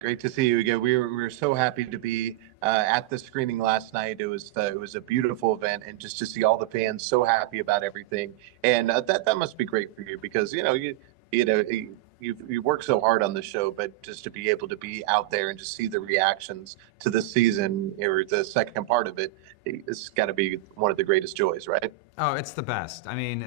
Great to see you again. We were so happy to be at the screening last night. It was a beautiful event, and just to see all the fans so happy about everything, and that must be great for you because you work so hard on the show, but just to be able to be out there and just see the reactions to this season or the second part of it, it's got to be one of the greatest joys, right? Oh, it's the best. I mean,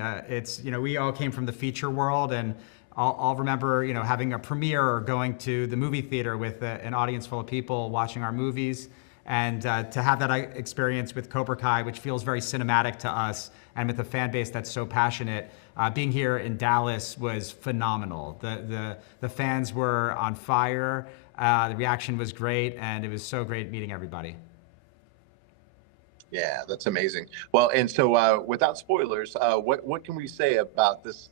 we all came from the feature world, and I'll remember, having a premiere or going to the movie theater with an audience full of people watching our movies. And to have that experience with Cobra Kai, which feels very cinematic to us, and with a fan base that's so passionate, being here in Dallas was phenomenal. The fans were on fire. The reaction was great, and it was so great meeting everybody. Yeah, that's amazing. Well, and so without spoilers, what can we say about this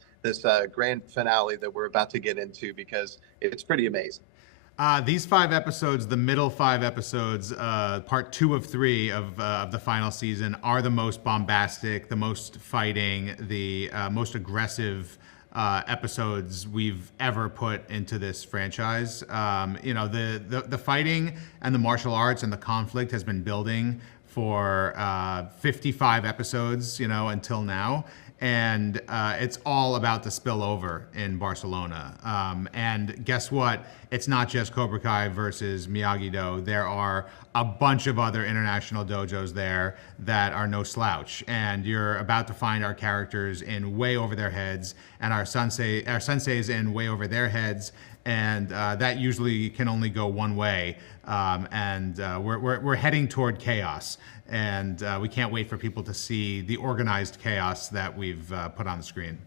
grand finale that we're about to get into because it's pretty amazing. These 5 episodes, the middle 5 episodes, part 2 of 3 of the final season, are the most bombastic, the most fighting, the most aggressive episodes we've ever put into this franchise. The fighting and the martial arts and the conflict has been building for 55 episodes, until now. And it's all about the spillover in Barcelona. And guess what? It's not just Cobra Kai versus Miyagi-Do. There are a bunch of other international dojos there that are no slouch. And you're about to find our characters in way over their heads, and our senseis in way over their heads. And that usually can only go one way. We're heading toward chaos. And we can't wait for people to see the organized chaos that we've put on the screen.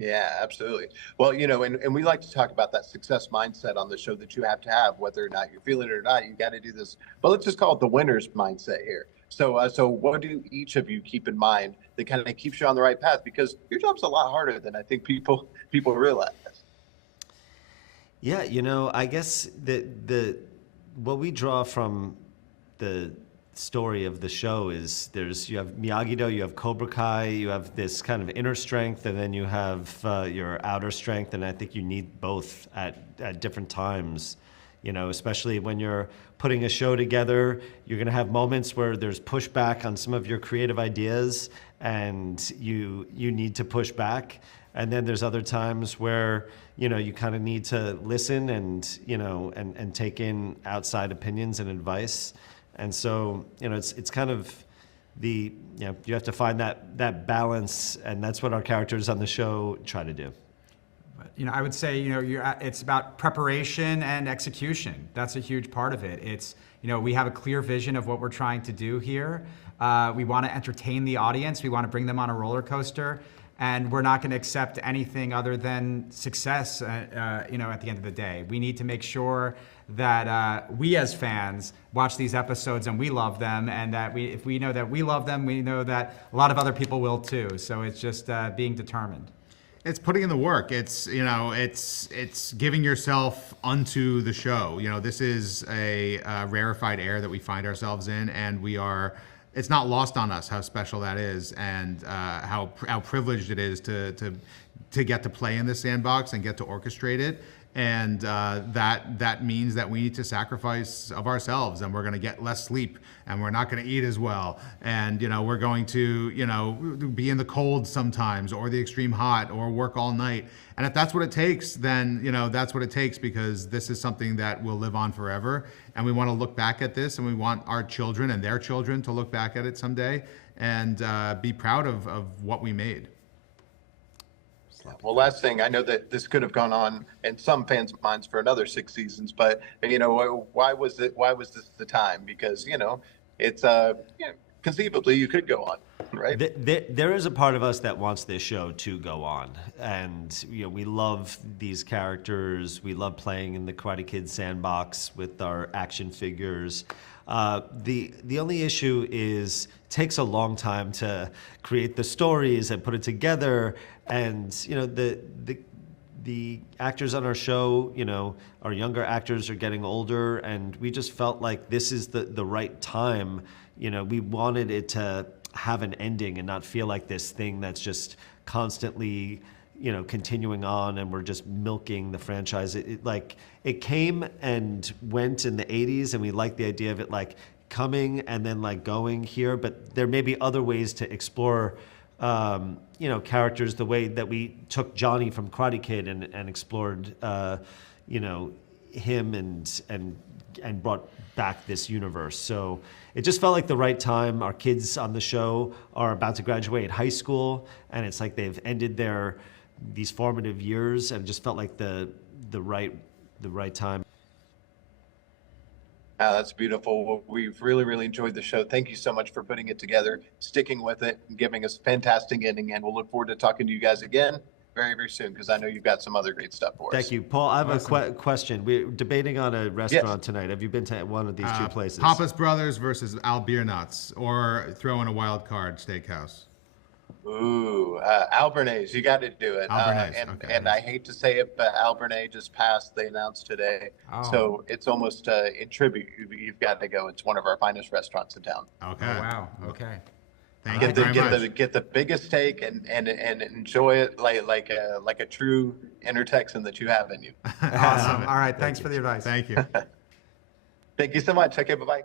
Yeah, absolutely. Well, and we like to talk about that success mindset on the show that you have to have, whether or not you're feeling it or not. You got to do this, but let's just call it the winner's mindset here. So what do each of you keep in mind that kind of keeps you on the right path? Because your job's a lot harder than I think people realize. Yeah, I guess the what we draw from the story of the show is you have Miyagi-Do, you have Cobra Kai, you have this kind of inner strength, and then you have your outer strength, and I think you need both at different times. Especially when you're putting a show together, you're going to have moments where there's pushback on some of your creative ideas, and you need to push back. And then there's other times where you kind of need to listen and take in outside opinions and advice. And so, it's kind of you have to find that balance, and that's what our characters on the show try to do. I would say, it's about preparation and execution. That's a huge part of it. It's, we have a clear vision of what we're trying to do here. We want to entertain the audience. We want to bring them on a roller coaster. And we're not going to accept anything other than success, at the end of the day. We need to make sure that we as fans watch these episodes and we love them, and that if we know that we love them, we know that a lot of other people will too. So it's just being determined. It's putting in the work. It's giving yourself unto the show. This is a rarefied air that we find ourselves in, and it's not lost on us how special that is, and how privileged it is to get to play in this sandbox and get to orchestrate it. And that means that we need to sacrifice of ourselves, and we're going to get less sleep, and we're not going to eat as well, and we're going to be in the cold sometimes, or the extreme hot, or work all night. And if that's what it takes, then that's what it takes, because this is something that will live on forever. And we want to look back at this, and we want our children and their children to look back at it someday and be proud of what we made. Well, last thing, I know that this could have gone on in some fans' minds for another 6 seasons, but why was this the time? Because it's conceivably you could go on, right? There is a part of us that wants this show to go on, and we love these characters. We love playing in the Karate Kid sandbox with our action figures. The only issue is it takes a long time to create the stories and put it together. And the actors on our show, our younger actors are getting older, and we just felt like this is the right time. We wanted it to have an ending and not feel like this thing that's just constantly you know, continuing on, and we're just milking the franchise. It came and went in the 80s, and we liked the idea of it like coming and then like going here, but there may be other ways to explore you know, characters the way that we took Johnny from Karate Kid and explored you know, him and brought back this universe. So it just felt like the right time. Our kids on the show are about to graduate high school, and it's like they've ended these formative years, and it just felt like the right time. That's beautiful. Well, we've really, really enjoyed the show. Thank you so much for putting it together, sticking with it, and giving us a fantastic ending. And we'll look forward to talking to you guys again very, very soon, because I know you've got some other great stuff for us. Thank you. Paul, I have a question. We're debating on a restaurant tonight. Have you been to one of these two places? Papa's Brothers versus Al Beer Nuts, or throw in a wild card, Steakhouse. Ooh, Albernays, you got to do it. And I hate to say it, but Albernay just passed. They announced today, so it's almost in tribute. You've got to go. It's one of our finest restaurants in town. Okay. Oh, wow. Okay. Thank you very much. Get the biggest steak and enjoy it like a true inner Texan that you have in you. Awesome. All right. Thanks for the advice. Thank you. Thank you so much. Okay, bye bye.